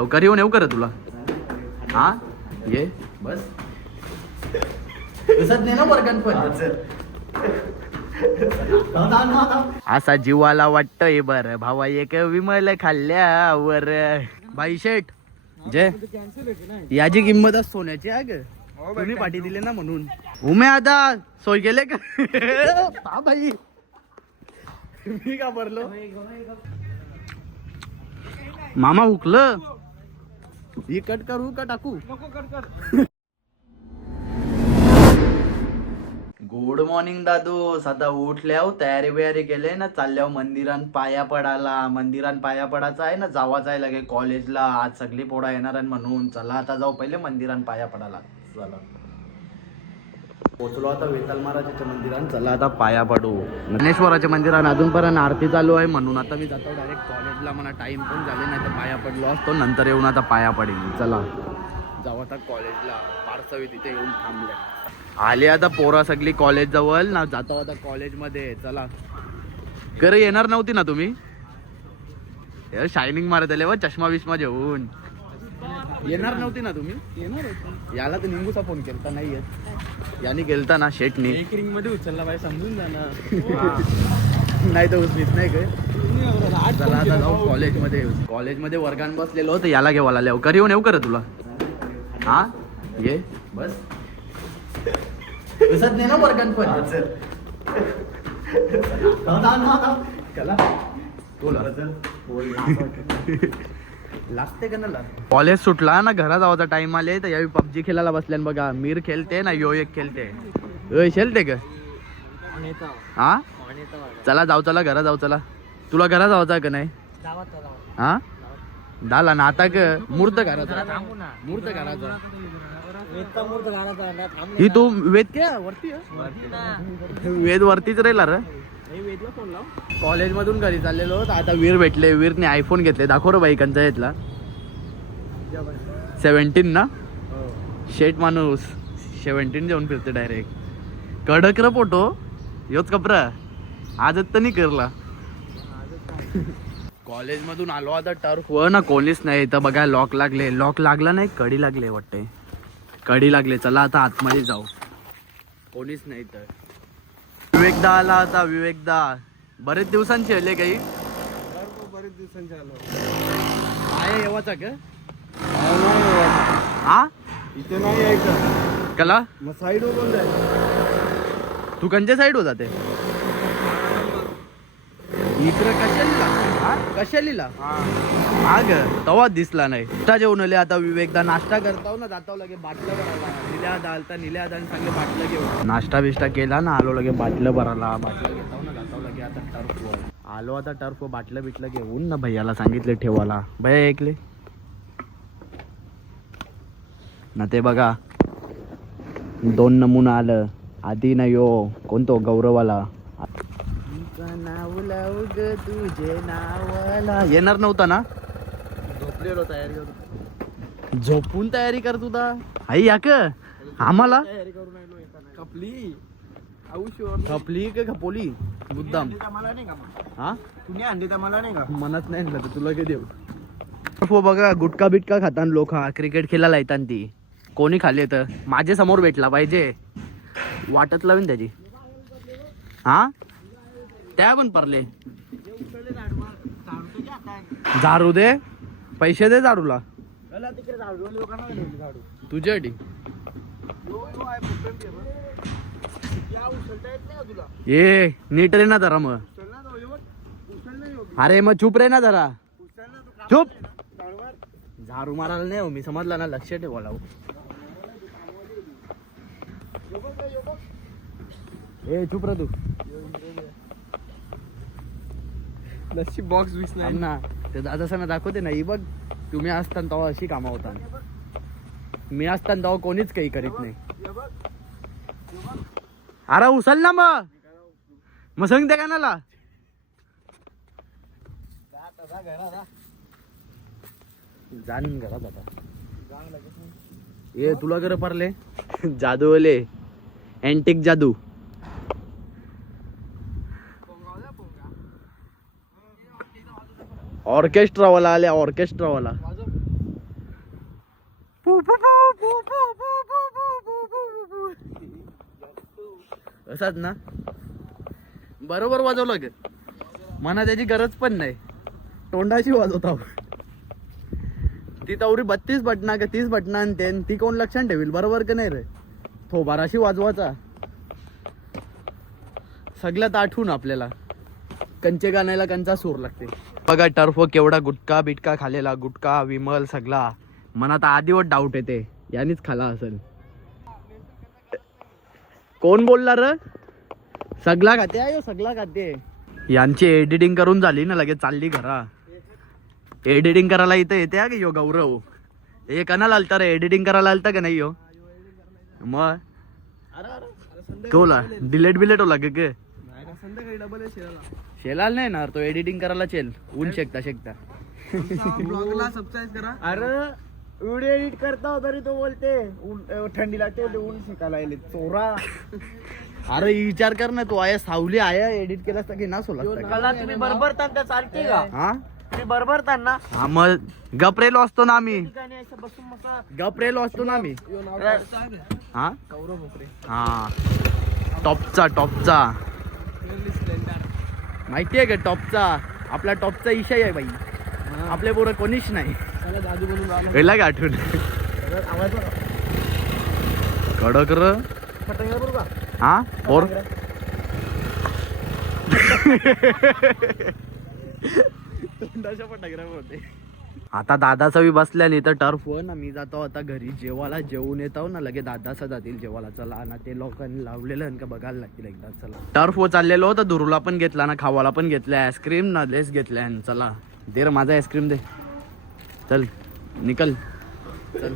लवकर येऊ कर तुला. हा ये बस नाही ना वर्गण पण असा जीवाला वाटतंय बर भावा एक विमल खाल्ल्यावर. बाई शेठ जय याची किंमत सोन्याची आहे ग. तुम्ही पाठी दिले ना म्हणून. उमे आता सोय केले का बाई मी का भरलो. मामा हुकलं ही कट करू का टाकू. गुड मॉर्निंग दादू. आता उठल्यावर तयारी बियारी केले ना चालल्यावर मंदिरात पाया पडायला. मंदिरात पाया पडायचं आहे ना जावाचं आहे लगे कॉलेजला. आज सगळी पोळा येणार आहे म्हणून चला आता जाऊ पहिले मंदिरात पाया पडायला. चला पोचलो आता वेताल महाराजाच्या मंदिरात. चला आता पाया पडू. ज्ञानेश्वराच्या मंदिरात अजूनपर्यंत आरती चालू आहे म्हणून आता मी जातो डायरेक्ट कॉलेजला. मला टाइम पण झाले नाही तर पाया पडलो असतो. नंतर येऊन आता पाया पडेल. चला जाऊ आता कॉलेजला. पार्सवी तिथे येऊन थांबले. आले आता पोरा सगळी कॉलेज जवळ ना. जातो आता कॉलेजमध्ये. चला घरी येणार नव्हती ना तुम्ही. शायनिंग मारत आले व चष्मा विष्मा घेऊन. येणार नव्हती ना तुम्ही. येणार याला तर निंबूचा फोन केलता नाही येत. याने केलता ना शेटनी. रिंग मध्ये उचलला बाई समजून जा ना. नाही तर उचलीत नाही काय. चला आता जाऊ कॉलेजमध्ये. कॉलेजमध्ये वर्गात बसलेलो होतं. याला घेवाला लवकर येऊ कर तुला. हा ये बस नाही ना वर्गात पण लागते का ना. कॉलेज सुटला ना घरा जावाचा टाइम आले तर यावेळी पबजी खेळायला बसल्यान बघा. मीर खेळते ना यो एक खेळते. खेळते का हा. चला जाऊ चला घरा जाऊ. चला तुला घरा जायचा का नाही. हा झाला ना आता क मूर्त घराचा. मूर्त घराचा ही तू वेद क्या वरती वेद वरतीच राहिला रे. कॉलेज मधून घरी चाललेलो आता वीर भेटले. वीरने आयफोन घेतले. दाखव रे बाई कंचा घेतला. 17 ना. शेट माणूस 17 जेवण फिरते डायरेक्ट. कडक र फोटो योच कपरा आजच तर नाही करला. कॉलेज मधून आलो आता टर्फ व ना कोणीच नाही तर बघा. लॉक लागले. लॉक लागला नाही कडी लागले वाटते. कडी लागले. चला आता आतमध्ये जाऊ. कोणीच नाही तर. विवेकदा आला आता. विवेकदा बरेच दिवसांची आले काही. बरेच दिवसांचे आलो. आहे येवाचा का हा. इथे नाही यायचं कला मग साईड वर कोण जायचं. तू कंच्या साईड हो जाते. इकडे कशा लिहिला हा ग तवा दिसला नाही. नाश्ता जेवण आले आता. विवेकदा नाश्ता करताव ना जाताव लगे बाटलं भरायला. निल्या दालता निल्या दाल चांगले बाटलं घेऊन नाश्ता बिष्टा केला ना. आलो लगे बाटलं भरायला. बाटलं घेताव ना जाताव लगे आता टर्फ आलो. आता टर्फ बाटलं बिटलं घेऊन ना भैयाला सांगितले ठेवायला. भैया ऐकले ना ते बघा 2 नमुना आलं. आधी ना यो कोणतो गौरवाला नाव लाव ग तुझे नावाला. येणार नव्हता ना. झोपलेलो तयारी करू. झोपून तयारी कर तुझा आई या का आम्हाला. तयारी करून राहिलो. कपली औषध खपली का खपोली मुद्दाम. मला नाही का हा तुम्ही अंडी तर मला नाही का म्हणत नाही ना तुला काय देऊ. हो बघा गुटखा बिटका खातान लोक. क्रिकेट खेळायला येतात ती. कोणी खाल्ले तर माझ्या समोर भेटला पाहिजे. वाटत लावीन त्याची. हा त्या पण परले झाडू दे. पैसे दे झाडूला तुझ्यासाठी. ये नीट रे ना जरा. मग अरे मग चुप रे ना जरा. चुप. झाडू मारायला नाही हो मी समजला ना. लक्ष ठेवायला. ए चुप रे तू. नशी बॉक्स वीस नाही ना ते दादा दाखवते ना. ही बघ तुम्ही असताना तेव्हा अशी कामं होता. मी असताना तेव्हा कोणीच काही करीत नाही. अरे उचल ना मग सांगते का नाला. जाण घरात आता. ये तुला कर परले जादू वाले अँटिक जादू. ऑर्केस्ट्रा वाला आले. ऑर्केस्ट्रा वाला असंच ना बरोबर वाजवलं ग मना त्याची गरज पण नाही तोंडाशी वाजवता ती तवरी 32 बटना का 30 बटना आणि ती कोण लक्षात ठेवील बरोबर का नाही रे तो बाराशी वाजवाचा सगळ्यात आठवून आपल्याला कंचे गाण्याला कंचा सूर लागते बघा टर्फ केवढा गुटका बिटका खालेला गुटका विमल सगळा मनात आधीवर डाऊट येते यानीच खाला असेल कोण बोलला र सगळा खाते आहे सगळा खाते यांची एडिटिंग करून झाली ना लगेच चालली घरा एडिटिंग करायला इथं येते का यो गौरव हे कणाला आलता रे एडिटिंग करायला आलता का नाही यो मग कोला डिलेट बिलेट होला के संध्याकाळी डबल शेलाल नाही ना तो एडिटिंग करायला चेल ऊन शेकता ब्लॉगला सबस्क्राईब करा. अरे व्हिडिओ एडिट करता तरी तो बोलते थंडी लागते ऊन शिकायला येईल चोरा अरे विचार कर ना तू आया सावली आया एडिट केला की ना सोला तुम्ही बरोबर त्यांना चालते का हा तुम्ही बरोबर त्यांना हा मग गपरेलो असतो ना आम्ही बसून मस्त गपरेलो असतो ना आम्ही हा गौरव भोकरे हा टॉपचा माहितीये का टॉपचा आपला टॉपचा इशाई आहे बाई आपल्या पुढं कोणीच नाही दादू बनून आला वेळा का आठवण आवाज कडक र फटांगा बरोबर का हा और आता दादाचा बी बसल्या नाही तर टर्फ हो ना मी जातो आता घरी जेवायला जेवून येतो ना लगे दादाचा जातील जेवायला चला ना ते लोकांनी लावलेलं का बघायला लागतील एकदा चला टर्फ हो चाललेलो होतं दुरूला पण घेतला ना खावाला पण घेतलाय आईस्क्रीम ना लेस घेतलाय चला दे रे माझा आईस्क्रीम दे चल निकल चल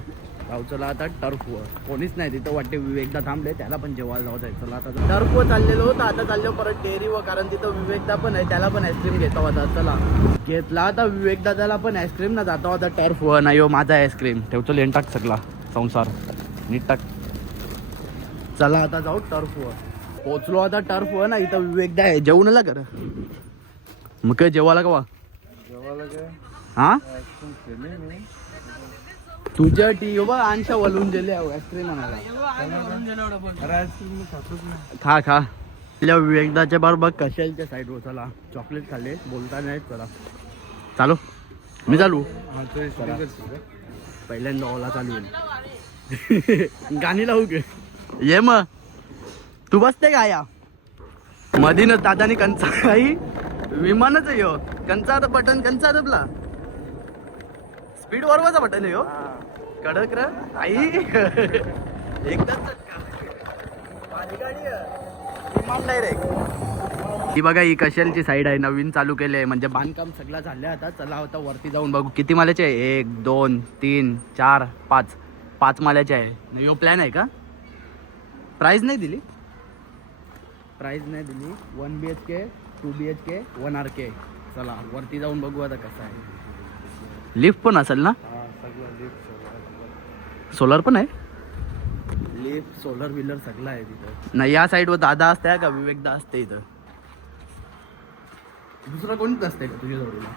जाऊ चला आता टर्फ कोणीच नाही तिथं वाटते विवेकदा थांबले त्याला पण जेवायला जाऊ जायचं चला आता टर्फ चाललेलो होतं आता चाललो परत डेअरी कारण तिथं विवेकदा पण आहे त्याला पण आईस्क्रीम घेतो होता चला घेतला आता विवेकदा त्याला पण आईस्क्रीम ना जातो होता टर्फ नाही हो माझा आईस्क्रीम ठेवतो लेन टाक सगळा संसार नीट टाक चला आता जाऊ टर्फ पोचलो आता टर्फ ना इथं विवेकदा आहे जेवणला कर मग काय जेवायला का हा तुझ्या टी बा आणशा वलून गेले आईस्क्रीम खा खा आपल्या विवेकदाच्या बरोबर कशालच्या साईडवर चला चॉकलेट खाल्ले बोलता नाही चला चालू मी चालू पहिल्यांदा ओला चालू गाणी लावू गे ये मग तू बसते का या मधी न दादानी कंचा काही विमानच आहे यो कंचा आता बटन कंचा दबला स्पीड वरवाचा बटन आहे यो कडक र आई एकदाच माझी गाडी विमान डायरेक्ट ही बघा ही कशालची साईड आहे नवीन चालू केली आहे म्हणजे बांधकाम सगळं झालं आता चला होता वरती जाऊन बघू किती माल्याचे आहे 1 2 3 4 5 5 माल्याचे आहे यो प्लॅन आहे का प्राइस नाही दिली 1 BHK 2 BHK 1 RK चला वरती जाऊन बघू आता कसं आहे लिफ्ट पण असेल ना सोलर पण आहे लिफ्ट सोलर व्हीलर सगळं आहे तिथं नाही या साईडवर दादा असते का विवेकदा असते इथं दुसरं कोणीच नसते का तुझ्या जोडीला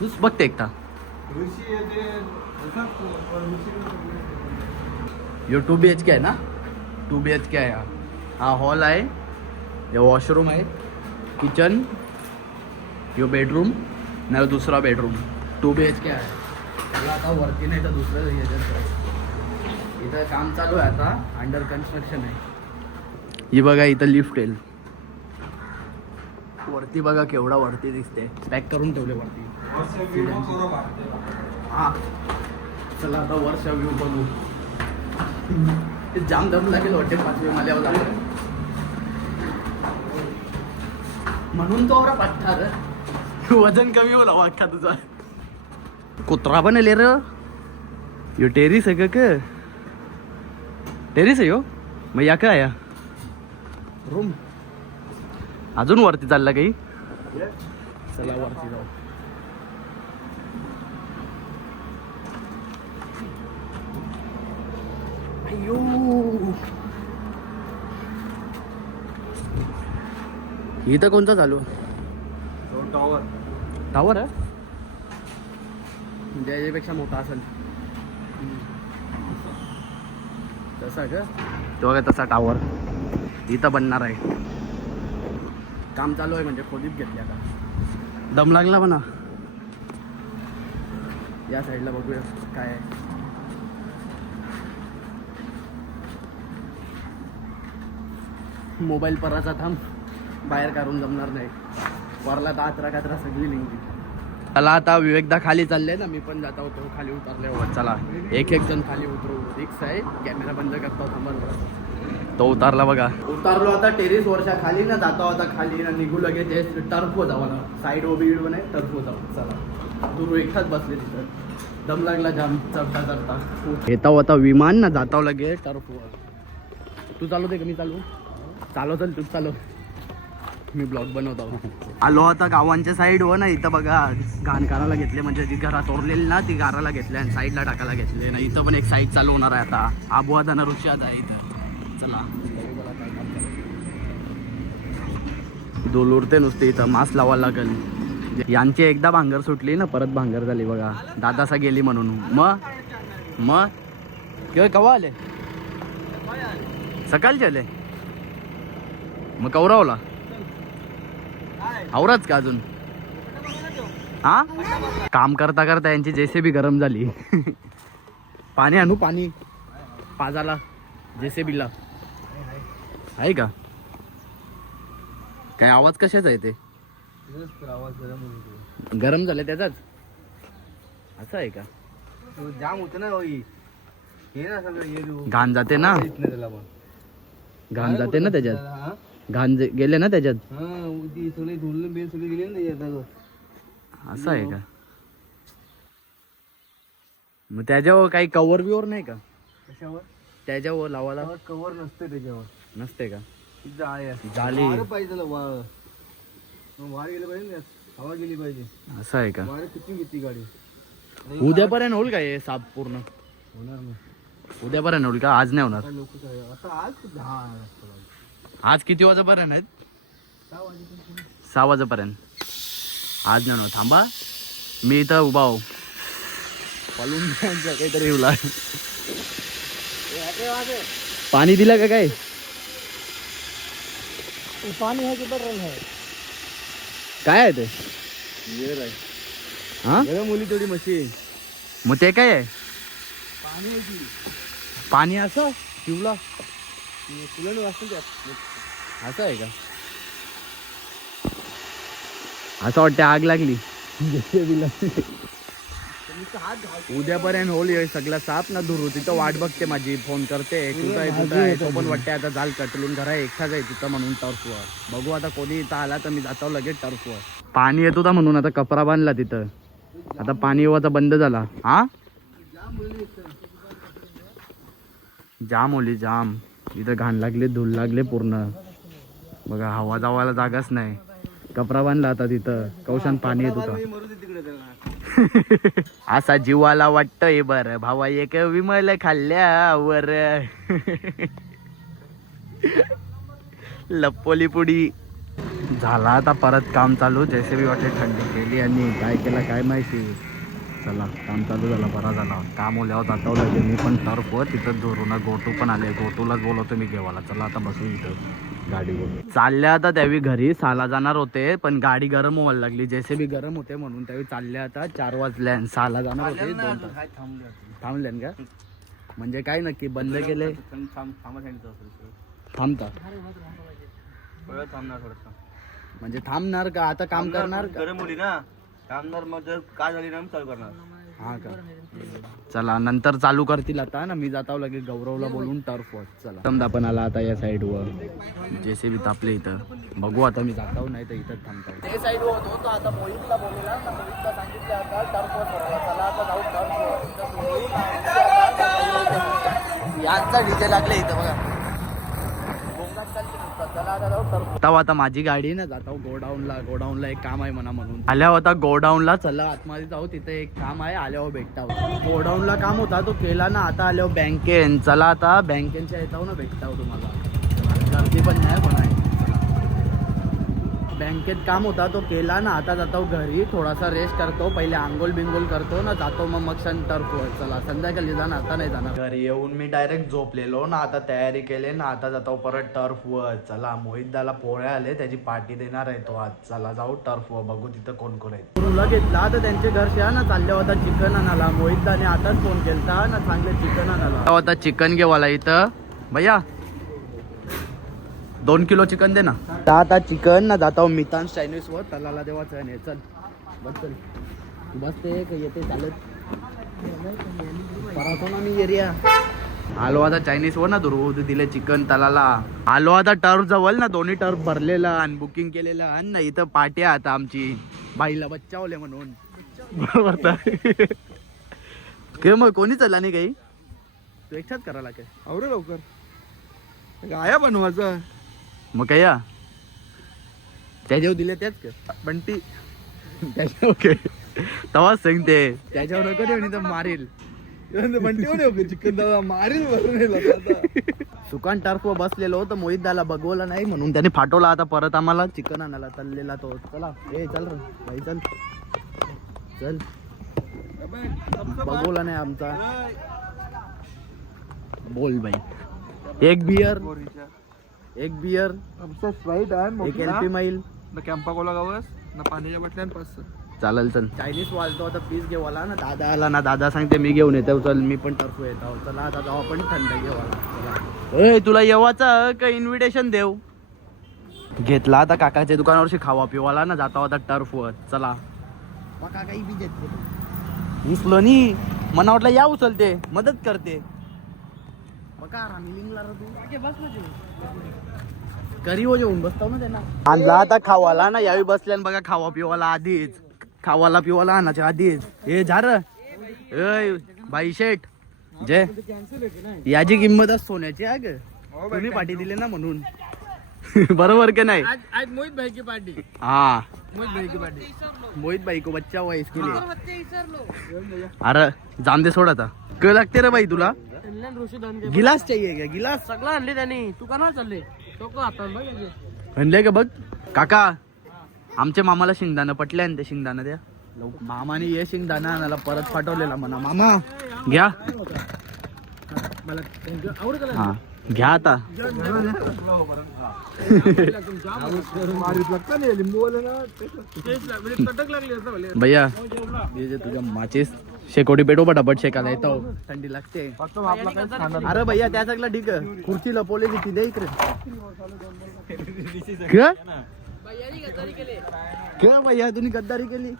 तूच बघते एकटा यो 2 BHK आहे ना 2 BHK आहे हा हॉल आहे हे वॉशरूम आहे किचन यो बेडरूम नाही दुसरा बेडरूम 2 BHK आहे त्याला आता वरती नाही तर दुसरं याच्यात इथं काम चालू आहे आता अंडर कन्स्ट्रक्शन आहे ही बघा इथं लिफ्ट येईल वरती बघा केवढा वरती दिसते पॅक करून ठेवले वरती हा चला आता वर्ष व्ह्यू बघू जाम दम लागेल वाटते 5व्या माल्यावर लागेल म्हणून तो एवढा पठ्ठा वजन कमी होला वाटता तुझा कुत्रा पण आले र यो टेरिस आहे का टेरिस आहे यो मग या काय रूम अजून वरती चालला काही चला वरती जाऊ अयो इथं कोणता चालू टावर आहे त्याच्यापेक्षा मोठा असेल तसा का तो बघा तसा टावर इथं बनणार आहे. काम चालू आहे म्हणजे खोलीत घेतली आता. दम लागला म्हणा. या साईडला बघूया काय आहे. मोबाईल पराचा थांब, बाहेर काढून जमणार नाही. वरला तर आतरा कात्रा सगळी लिंकी. चला आता विवेकदा खाली चालले ना, मी पण जाता होतो खाली उतरले हो. चला एक एक जण खाली उतरू. रिक्स आहे, कॅमेरा बंद करता थांबा. तो उतारला बघा. उतारलो आता टेरेस वरच्या खाली ना, जाता होता खाली ना, निघू लगेच टर्फ हो जावा ना, साईड ओ बीड पण आहे, टर्फ हो जाऊ. चला तू एकटाच बसले तिथं, दम लागला जाम चढता चढता. येता होता विमान ना, जाता लगे टर्फ वर. तू चालवते का मी चालू? चालव चल, तूच चालव, मी ब्लॉग बनवतो. आलो आता गावांच्या साईड वर ना, इथं बघा घाण काराला घेतले, म्हणजे जी घरात ओरलेली ना ती गाराला घेतली आणि साईडला टाकायला घेतले ना. इथं पण एक साईड चालू होणार आहे आता. आबुआदाना ऋषात आहे इथं. चला दोल उरते नुसते इथं, मास्क लावायला लागेल. यांची एकदा भांगर सुटली ना, परत भांगर झाली बघा. दादासा गेली म्हणून. मग केव्हा आले? सकाळचे आले. मग कौरावला आवराच का अजून? हा, काम करता करता यांची जेसीबी गरम झाली. पाणी आणू, पाणी पाजाला जेसीबीला आहे का? काय आवाज कशाचा आहे ते? गरम झालं त्याचाच. असं आहे का? जाम होतं ना हे ना सगळं घाण जाते ना, घाण जाते ना त्याच्यात. घाण गेले ना त्याच्यात. असं आहे का? मग त्याच्यावर काही कव्हर बिवर नाही का? कशावर? त्याच्यावर लावायला कव्हर नसते त्याच्यावर. नसते का? झाली पाहिजे वार गेले पाहिजे, हवा गेली पाहिजे. असं आहे का? वार किती घेतली गाडी. उद्यापर्यंत होईल का हे साफ पूर्ण? होणार ना, उद्यापर्यंत होईल का? आज नाही होणार. लोक आता आज 10 आज किती वाजेपर्यंत आहेत? 6 वाजेपर्यंत. आज नाही होणार. थांबा मी इथं उभा हो, पळून काहीतरी येऊला. पाणी दिलं का काय? पाणी है किधर है? काय आहे ते? येर आहे. हा, गरम मुली थोडी मशीन. मग ते काय आहे? पाणी आहे की पाणी असं शिवला फुलं वाचतं त्यात. असं आहे का? असं वाटतं आग लागली. उद्यापर्यंत होईल हे सगळं साफ ना. धुरू तिथं वाट बघते माझी, फोन करते कुठं आहे. तो पण वाटते आता जाल कटलून घरा एकटाच आहे तिथं म्हणून टर्फवर. बघू आता कोणी इथं आला तर मी जातो लगेच टर्फवर. पाणी येत होता म्हणून आता कपरा बांधला तिथं. आता पाणी येऊ आता बंद झाला. हा, जाम ओली जाम. इथं घाण लागले, धूल लागले पूर्ण बघा. हवा जावायला जागाच नाही. कपरा बांधला आता तिथं. कौशान पाणी येत होता. असा जीवाला वाटतंय बर भावा एक विमल खाल्ल्यावर. लपोली पुडी झाला आता परत काम चालू. जेसीबी वाटले थंडी केली आणि काय केलं काय माहिती. चला काम चालू झालं, बरा झाला. काम ओल्यावर जाता लागले. मी पण टर्फवर तिथं धरून गोटू पण आले. गोटूलाच बोलवतो मी घेवायला. चला आता बसू इथं गाडीवर. चालल्या आता त्यावेळी घरी 6ला जाणार होते, पण गाडी गरम व्हायला लागली. जेसीबी गरम होते म्हणून त्यावेळी चालल्या आता 4 वाजल्या. 6ला जाणार होते. 2 तास थांबले का? म्हणजे काय नक्की बंद केले? थांबता म्हणजे थांबणार का आता? काम करणार गरम मुली ना, थांबणार. मग जर काय झाली ना चालू करणार. हा का? चला नंतर चालू करतील आता ना. मी जातो लगेच गौरवला बोलून टर्फवर. चला समजा पण आला आता या साईडवर. जेसीबी तापले इथं. बघू आता मी जातो नाही तर इथंच थांबतो. ते साईडवर होतो आता. मोहितला बोलला ना, मोहितला सांगितलं आता टर्फवर. चला आता जाऊ टर्फवर. यांचा डीजे लागले इथं बघा. आता माझी गाडी ना जाता गोडाऊनला एक काम आहे म्हणा म्हणून आल्या होता. गोडाऊनला चला आतमध्ये जाऊ, तिथे एक काम आहे. आल्यावर भेटता. गोडाऊनला काम होता तो केला ना. आता आल्यावर बँकेन. चला आता बँकेच्या येताव ना भेटताव तुम्हाला. गर्दी पण नाही पण आहे. बँकेत काम होता तो केला ना, आता जातो घरी थोडासा रेस्ट करतो, पहिले आंघोळ बिंगोल करतो ना, जातो मग टर्फ वर. चला संध्याकाळी जाणार, आता नाही जाणार. घरी येऊन मी डायरेक्ट झोपलेलो ना, आता तयारी केली ना, आता जातो परत टर्फ वर. चला मोहितदाला पोळ्या आले, त्याची पार्टी देणार आहे तो आज. चला जाऊ टर्फ वर, बघू तिथं कोण कोण आहे. तुला घेतला तर त्यांचे घरच्या ना चालले होता चिकन आणायला. मोहितदाने आताच फोन केलता ना, चांगले चिकन आणायला होता. चिकन घेवाला इथं भैया 2 किलो चिकन दे ना. आता चिकन ना जाता मितान चायनीज वर तलाला देवाचं आहे. चल बस, चल तू बसते का येते चालत परतो ना मी एरिया. आलो आता चायनीज वर ना, दुर्व दिले चिकन तलाला. आलो आता टर्फ जवळ ना, दोन्ही टर्फ भरलेला आणि बुकिंग केलेलं. आणि ना इथं पार्टी आता आमची बाईला बच्चावले म्हणून. बरोबर मग कोणी चला नाही काही, तू एकटाच करायला काय आवरे लवकर गाया बनवायचं मग काय या त्याच्यावर दिले त्याच का बंटी त्याच्या ओके तवाच सांगते त्याच्यावर नको देऊ नाही तर मारील. बंटी चिकन दादा मारील भरून. सुकान टर्फ बसलेलो होतं, मोहित दाला बघवलं नाही म्हणून त्याने फाटवला. आता परत आम्हाला चिकन आणायला चाललेला तो. चला ए चल रे भाई, चल चल. बघवला नाही आमचा. बोल भाई. एक बियर स्प्राईट आहे एक एलपी माईल ना, कॅम्पा कोला गावस ना, पाण्याच्या बाटल्या 5. चालेल चल. चायनीज वाजतो आता, पीस घेवाला ना. दादा आला ना, दादा सांगते मी घेऊन येतो. चल मी पण टर्फ येतो. चला आता जाऊ आपण थंड घेवाला. ए तुला येवाचा का इन्व्हिटेशन देऊ. घेतला आता काकाच्या दुकानावरशी खावा पिवाला ना, जाता होता टर्फ वर. चला काही बी घेतले उचलो नी, मना वाटलं या उचलते मदत करते. करी हो जेवून बसतो ना त्यांना. आणला आता खावाला ना, यावेळी बसल्या बघा खावा पिवाला आधीच, खावाला पिवाला आणायच्या आधीच. हे झार भाई शेठ जे याची किंमतच सोन्याची आहे ग. तुम्ही पाठी दिले ना म्हणून. बरोबर के नाही. आज मोहित भाई की पार्टी. हाँ मोहित भाई की पार्टी. मोहित भाई को बच्चा हुआ इसके लिए. अरे जान दे, सोड आता. क लागते रे भाई तुला. गिलास चाहिए क्या? गिलास सगळं आणले त्यांनी. तू का चालले आणले का बघ. काका आमच्या मामाला शेंगदाणा पटले आणि ते शेंगदाणा द्या. मामाने ये शेंगदाणा आणायला परत पाठवलेला म्हणा. मामा घ्या. हा घ्या आता. भैया ये जे तुझ्या माचीस शेकोटी पेटो पटापट शेकायला येतो, थंडी लागते. अरे भैया त्या सगळं ठीक आहे. खुर्ची लपवलेली ती दे इकडे. क्या भैया तुम्ही गद्दारी केली.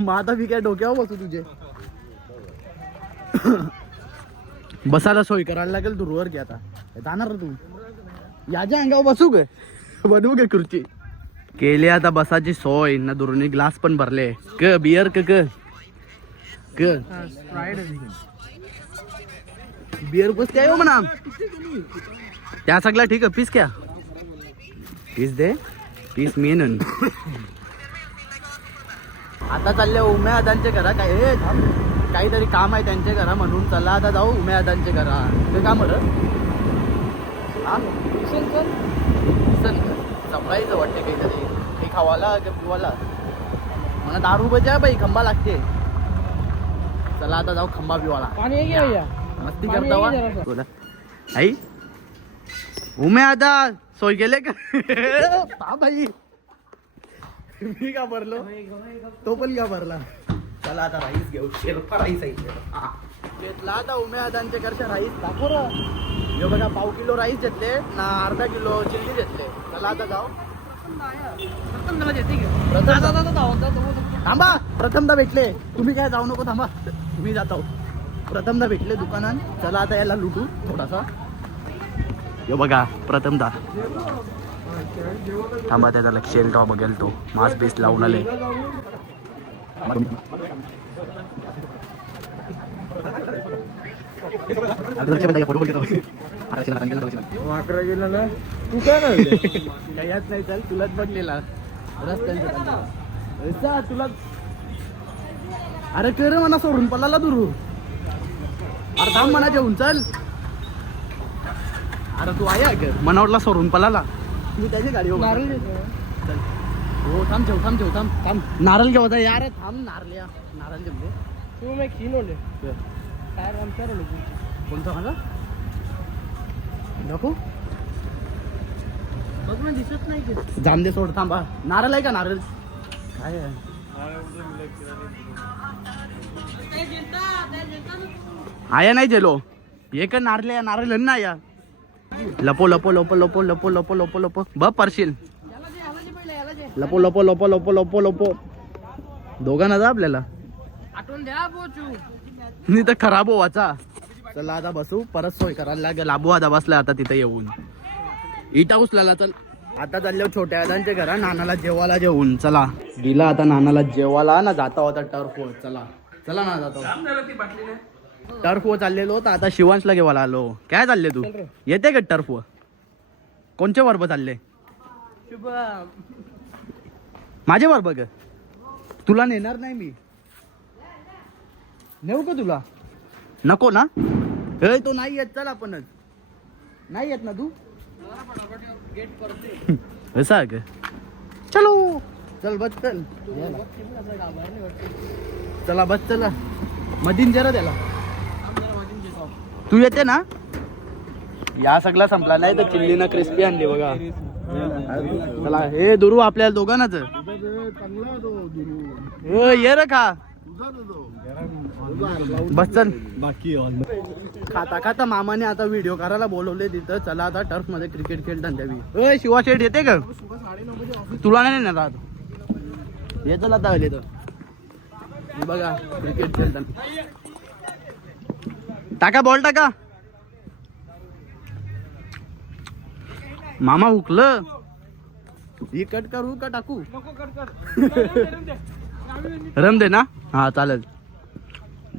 मग आता मी काय डोक्यावर बसू तुझे. बसायला सोय करायला लागेल. तू रोवर घे आता. जाणार तू याच्या अंगावर बसू ग, बनवू गे खुर्ची. केली आता बसाची सोय ना. दुरुनी ग्लास पण भरले. क बियर क बियर कुछ काय हो म्हणा. त्या सगळा ठीक आहे. पीस क्या पीस दे. पीस मी न आता चालले उम्या आदांच्या घरा. काय काहीतरी काम आहे त्यांच्या घरा म्हणून चला आता जाऊ उम्या आदांच्या घरा. ते काम बरं सप्राईज वाटते काहीतरी. हे खावाला की पिवाला मला दारू बजा बाई. खंबा लागते. चला आता जाऊ खंबा पिवाला. मस्ती करता वा. बोला आई उम्या आता सोय केले का भाई. मी का भरलो तो पण का भरला. चला आता राईस घेऊ. शेरपा राईस आहे घेतला आता उम्या आदांच्या घरच्या राईस दाखव र. हे बघा 1/2 किलो राईस घेतले ना, अर्धा किलो चिल्ली घेतले. चला आता जाऊ. थांबा प्रथमदा भेटले. तुम्ही काय जाऊ नको थांबा. तुम्ही जाता प्रथमदा भेटले दुकानात. चला आता याला लुटू थोडासा. यो बघा प्रथमदा थांबा त्याचा लक्ष येईल तो बघेल. तो मास्क बीस लावून आले. वाकरा गेला ना तू काय काही नाही. चल तुलाच बघलेला रस्त्याचा तुला. अरे कर म्हणा सोडून पलाला दुरू. अरे थांब म्हणा जेवून चल. अरे तू आहे का मनावरला सोडून पलाला. मी त्याची गाडी चल हो थांब थांब नारळ घेऊ होता यार थांब नारळ घेऊ तू मी खिनवले टायर पंक्चर होलो कोणता माझा दाखवू बघ ना दिसत नाही की जामदे सोड थांबा नारळ आहे का नारळ काय आहे आया नाही गेलो एक नारळ ना या लपो लपो लपो लपो लपो लपो लपो लपो ब परशील लपो लपो लपो लपो लपो लपो दोघांना जा आपल्याला आठवण द्या पोचू नाही तर खराब व्हायचा चला आता बसू परत सोय करायला लागेल लाभू आता बसला आता तिथे येऊन इटा उचलायला चल आता चालले छोट्या दादांच्या घरा नानाला जेवायला जेवून चला दिला आता नानाला जेवायला ना जाता होता टर्फ चला चला ना जातो टर्फ चाललेलो तर आता शिवांशला घेवायला आलो काय चालले तू येते का टर्फ कोणच्या बरोबर चालले शुभ माझ्या बरोबर ग तुला नेणार नाही मी नेऊ का तुला नको ना हे तो नाही येत चल आपणच नाही येत ना तू असं आहे का चलो चल बस चल चला बस चला मधीन जरा त्याला तू येते ना या सगळा संपला नाही तर चिल्लीनं क्रिस्पी आणली बघा चला हे दुरू आपल्याला दोघांनाच ये रे खा बस चल बाकी खाता खाता मामाने आता व्हिडिओ करायला बोलवले तिथं चला आता टर्फ मध्ये क्रिकेट खेळताना द्यावी ओय शिवा शेठ येते का तुला नाही ना राहत ये चला आता येतो बघा क्रिकेट खेळताना टाका बॉल टाका मामा हुकलं ही कट करू का टाकू रम दे ना हा चालेल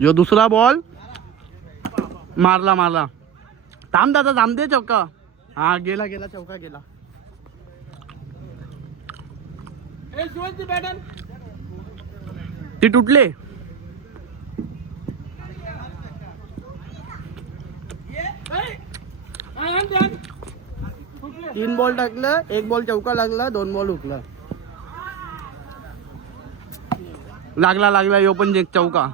जो दुसरा बॉल मारला थांब दादा थांब दे चौका हा गेला चौका गेला ती तुटले तीन बॉल टाकलं एक बॉल चौका लागला 2 बॉल हुकला लागला यो पण चौका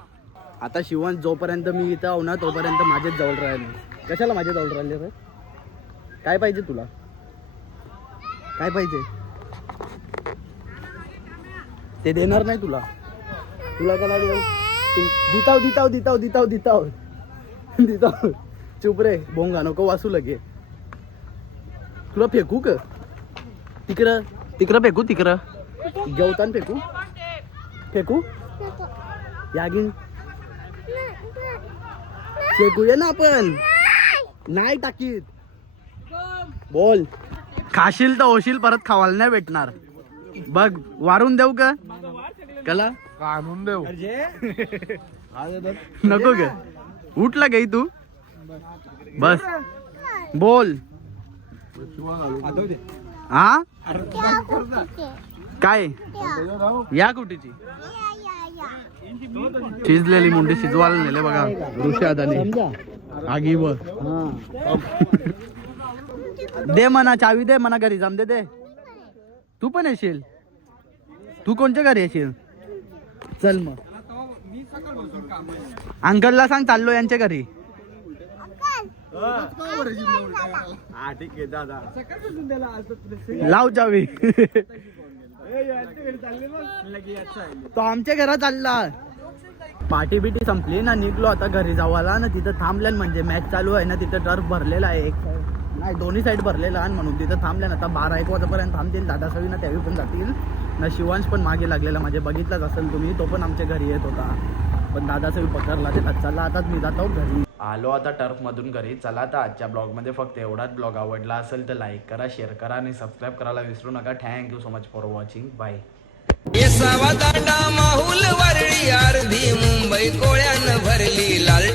आता शिवण जोपर्यंत मी इथं आहो ना तोपर्यंत माझेच जवळ राहिले कशाला माझ्या जवळ राहिले रे काय पाहिजे तुला काय पाहिजे ते देणार नाही तुला काय दिताव चुप रे भोंगा नको वाचू लगे तुला फेकू का तिकडं फेकू जेवताना फेकू यागिन फेकूया ना आपण नाही टाकीत बोल खाशील तर होशील परत खावायला नाही भेटणार बघ वारून देऊ का कला आणून देऊ नको ग उठला गई तू बस बोल हा काय या कुठेची शिजलेली मुंडी शिजवायला नेले बघा ऋषी आदाने आगीवर दे म्हणा चावी दे म्हणा घरी जाम दे तू पण येशील तू कोणच्या घरी येशील चल मग अंकलला सांग चाललो यांच्या घरी लाव चावी तो आमच्या घरात चालला पार्टी बिटी संपली ना निघलो आता घरी जावाला ना तिथं थांबल्यान म्हणजे मॅच चालू आहे ना तिथं टर्फ भरलेला आहे एक नाही दोन्ही साईड भरलेला आहे म्हणून तिथं थांबल्यान आता 12-1 वाजेपर्यंत थांबतील दादा सवी ना त्यावेळी पण जातील ना शिवांश पण मागे लागलेला म्हणजे बघितलाच असेल तुम्ही तो पण आमच्या घरी येत होता पण दादा सवी पकडला ते चला आता मी जातो घरी आलो आता टर्फ मधून घरी चला आता आजच्या ब्लॉग मध्ये फक्त एवढाच ब्लॉग आवडला असेल तर लाईक करा शेअर करा आणि सबस्क्राईब करायला विसरू नका thank you so much for watching bye Danda Mahul Worli अर्धी मुंबई कोळ्यानं भरली लाल